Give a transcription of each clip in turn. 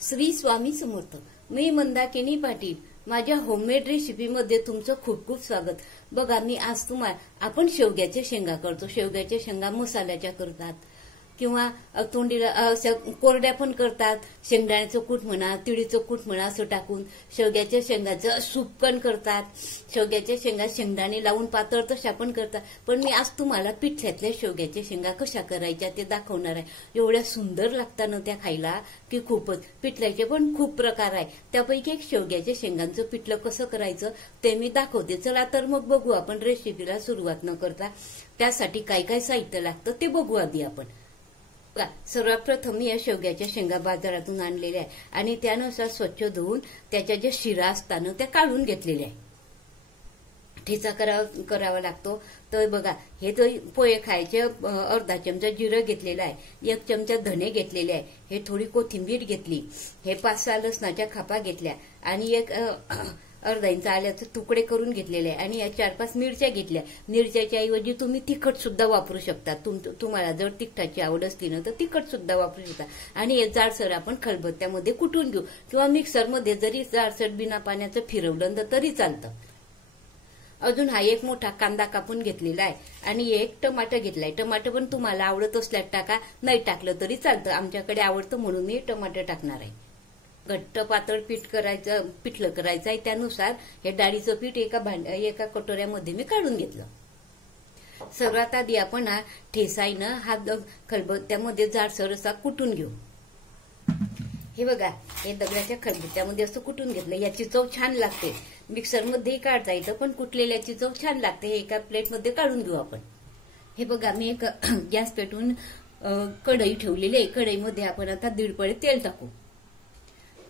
श्री स्वामी समर्थ. मी मंदाकिनी पाटील. माझ्या होममेड रेसिपीमध्ये तुमचं खूप खूप स्वागत. बघा, मी आज आपण शेवग्याच्या शेंगा करतो. शेवग्याच्या शेंगा मसाल्याच्या करतात किंवा तोंडीला कोरड्या पण करतात. शेंगदाण्याचं कूट म्हणा, तिळीचं कूट म्हणा असं टाकून शेवग्याच्या शेंगाचं सूप पण करतात. शेवग्याच्या शेंगा शेंगदाणे लावून पातळ तशा पण करतात. पण मी आज तुम्हाला पिठल्यातल्या शेवग्याच्या शेंगा कशा करायच्या ते दाखवणार आहे. एवढ्या सुंदर लागतात ना त्या खायला की खूपच. पिठल्याचे पण खूप प्रकार आहे. त्यापैकी एक शेवग्याच्या शेंगांचं पिठलं कसं करायचं ते मी दाखवते. चला तर मग बघू आपण रेसिपीला सुरुवात न करता. त्यासाठी काय काय साहित्य लागतं ते बघू आधी आपण. सर्वात प्रथम मी या शेवग्याच्या शेंगा बाजारातून आणलेल्या आहे आणि त्यानुसार स्वच्छ धुवून त्याच्या ज्या शिरा असताना त्या काढून घेतलेल्या आहे. ठेचा करावा लागतो. तर बघा, हे तर पोहे खायचे अर्धा चमचा जिरं घेतलेलं आहे, 1 चमचा धणे घेतलेले आहे, हे थोडी कोथिंबीर घेतली, हे 5-6 लसणाच्या खापा घेतल्या आणि एक अर्धा इंच आल्याचे तुकडे करून घेतलेले आहे आणि या 4-5 मिरच्या घेतल्या. मिरच्याच्या ऐवजी तुम्ही तिखट सुद्धा वापरू शकता. तुम्हाला जर तिखटाची आवड असली ना तर तिखट सुद्धा वापरू शकता. आणि हे जाडसर आपण खलबत्त्यामध्ये कुटून घेऊ किंवा मिक्सरमध्ये जरी जाडसर बिना पाण्याचं फिरवलं तरी चालतं. अजून हा एक मोठा कांदा कापून घेतलेला आहे आणि एक टमाटर घेतलाय. टमाटर पण तुम्हाला आवडत असल्यास टाका, नाही टाकलं तरी चालतं. आमच्याकडे आवडतं म्हणून मी टमाटर टाकणार आहे. घट्ट पातळ पिठलं करायचं आहे. त्यानुसार हे डाळीचं पीठ एका कटोऱ्यामध्ये मी काढून घेतलं. सर्वात आधी आपण हा ठेसाईनं हा खलबत्त्यामध्ये जाडसर असा कुटून घेऊ. हे बघा, हे दगडाच्या खलबत्त्यामध्ये असं कुटून घेतलं. याची चव छान लागते. मिक्सरमध्येही काढता येतं पण कुटलेल्याची चव छान लागते. हे एका प्लेटमध्ये काढून घेऊ आपण. हे बघा, मी एक गॅस पेटवून कढई ठेवलेली आहे. कढईमध्ये आपण आता 1.5 पळी तेल टाकू.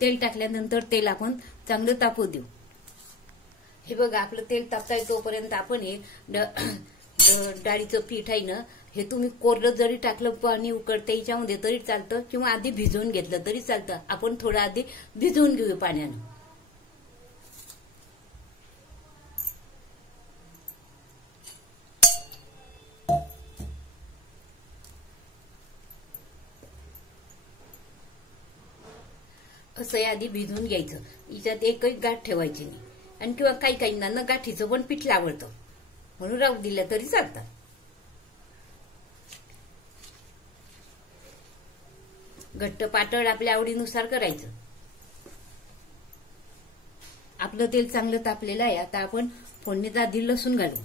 तेल टाकल्यानंतर तेल आपण चांगलं तापू देऊ. हे बघा, आपलं तेल तापता आहे तोपर्यंत आपण हे डाळीचं पीठ आहे ना, हे तुम्ही कोरडं जरी टाकलं पाणी उकळते याच्यामध्ये तरी चालतं किंवा आधी भिजवून घेतलं तरी चालतं. आपण थोडं आधी भिजवून घेऊ पाण्यानं. असं आधी भिजवून घ्यायचं. याच्यात एकही गाठ ठेवायची नाही. आणि किंवा काही काहींना गाठीचं पण पिठलं आवडतं म्हणून राहू दिलं तरी चालतं. घट्ट पातळ आपल्या आवडीनुसार करायचं. आपलं तेल चांगलं तापलेलं आहे. आता आपण फोडणीत आधी लसूण घालू.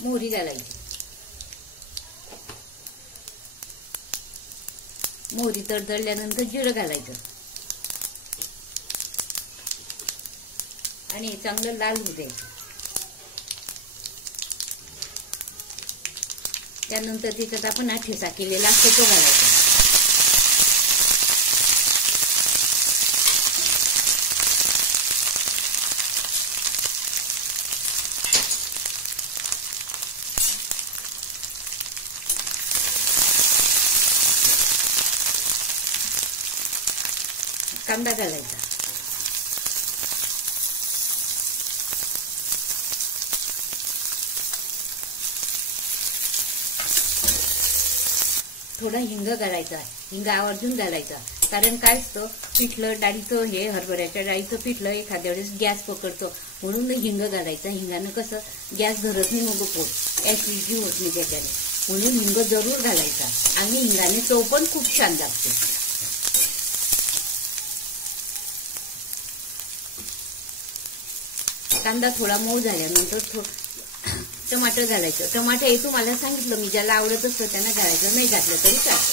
मोहरी घालायची. मोहरी तडतडल्यानंतर जिरं घालायचं आणि चांगलं लाल होऊ द्यायचं. त्यानंतर त्याच्यात आपण हा ठेचा केलेला असतो तो घालायचा. कांदा घालायचा. थोडा हिंग घालायचा. हिंग आवर्जून घालायचा. कारण काय असतं, पिठलं डाळीचं हे हरभऱ्याच्या डाळीचं पिठलं एखाद्या वेळेस गॅस पकडतो म्हणून हिंग घालायचा. हिंगानं कसं गॅस धरत नाही, मग पोट ऍसिडिटी होत नाही त्याच्याने. म्हणून हिंग जरूर घालायचा आणि हिंगाने चव पण खूप छान लागते. कांदा थोडा मऊ झाल्यानंतर टमाटर घालायचं. टमाटर हे तुम्हाला सांगितलं मी, ज्याला आवडत असतं त्यांना घालायचं, नाही घातलं तरी चालतं.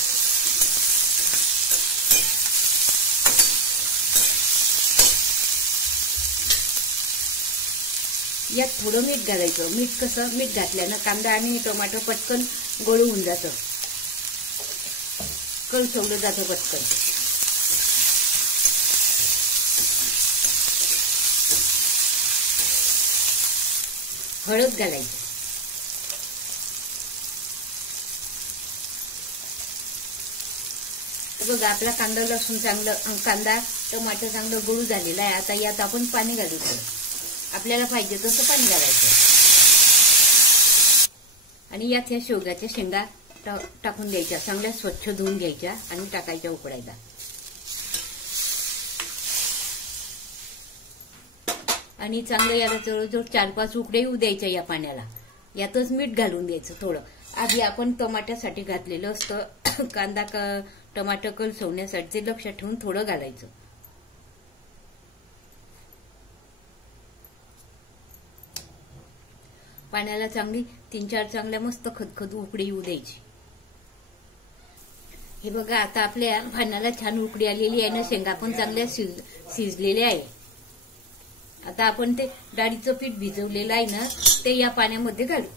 यात थोडं मीठ घालायचं. मीठ कसं, मीठ घातल्यानं कांदा आणि टमाटर पटकन गोळ होऊन जातं, कलसवलं जातं पटकन. हळद घालायची. बघा आपला कांदा लसूण चांगलं कांदा टमाटर चांगलं गळू झालेलं आहे. आता यात आपण पाणी घालू. आपल्याला पाहिजे तसं पाणी घालायचं आणि यात ह्या शेवग्याच्या शेंगा टाकून द्यायच्या. चांगल्या स्वच्छ धुवून घ्यायच्या आणि टाकायच्या उकडायला. आणि चांगलं याला जवळजवळ 4-5 उकड्या येऊ द्यायच्या या पाण्याला. यातच मीठ घालून द्यायचं थोडं. आधी आपण टमाट्यासाठी घातलेलं असतं. कांदा टमाटर कलसवण्यासाठी ते लक्षात ठेवून थोडं घालायचं. पाण्याला चांगली 3-4 चांगल्या मस्त खदखद उकडी येऊ द्यायची. हे बघा आता आपल्या पाण्याला छान उकडी आलेली आहे ना. शेंगा पण चांगल्या शिजलेल्या आहे. आता आपण ते डाळीचं पीठ भिजवलेलं आहे ना ते या पाण्यामध्ये घालू.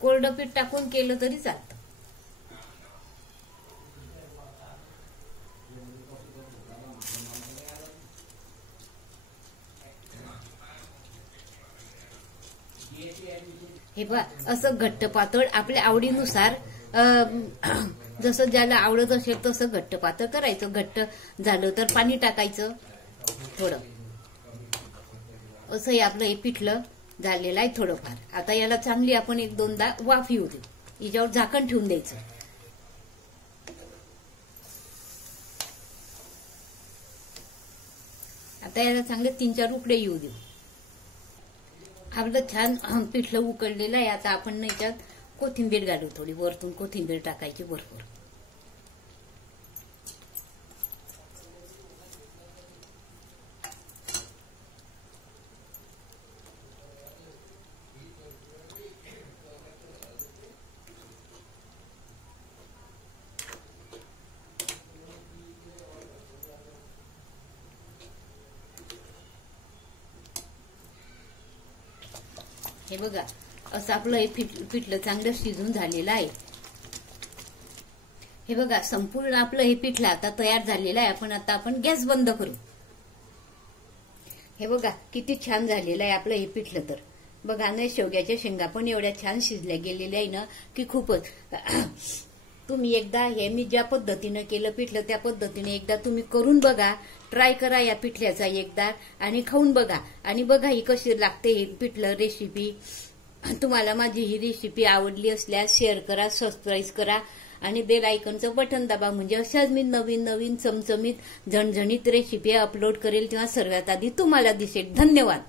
कोरडं पीठ टाकून केलं तरी चालतं. हे पहा असं घट्ट पातळ आपल्या आवडीनुसार जसं ज्याला आवडत असेल तसं घट्ट पातळ करायचं. घट्ट झालं तर पाणी टाकायचं थोडं. असं आपलं हे पिठलं झालेलं आहे थोडंफार. आता याला चांगली आपण 1-2दा वाफ येऊ देऊ. याच्यावर झाकण ठेवून द्यायचं. आता याला चांगले 3-4 उकडे येऊ देऊ. आपलं छान पिठलं उकळलेलं आहे. आता आपण याच्यात कोथिंबीर घालू. थोडी वरतून कोथिंबीर टाकायची भरपूर. हे बघा असं आपलं हे पिठलं चांगलं शिजून झालेलं आहे. हे बघा संपूर्ण आपलं हे पिठलं आता तयार झालेलं आहे. आता आपण गॅस बंद करू. हे बघा किती छान झालेलं आहे आपलं हे पिठलं. तर बघा ना शेवग्याच्या शेंगा पण एवढ्या छान शिजल्या गेलेल्या आहे ना की खूपच. तुम्ही एकदा हे मी ज्या पद्धतीनं केलं पिठलं त्या पद्धतीने एकदा तुम्ही करून बघा. ट्राय करा या पिठल्याचा एकदा आणि खाऊन बघा. आणि बघा ही कशी लागते हे पिठलं रेसिपी. तुम्हाला माझी ही रेसिपी आवडली असल्यास शेअर करा, सबस्क्राईब करा आणि बेल आयकॉनचं बटन दाबा. म्हणजे अशाच मी नवीन चमचमीत झणझणीत रेसिपी अपलोड करेल तेव्हा सर्वात आधी तुम्हाला दिसेल. धन्यवाद.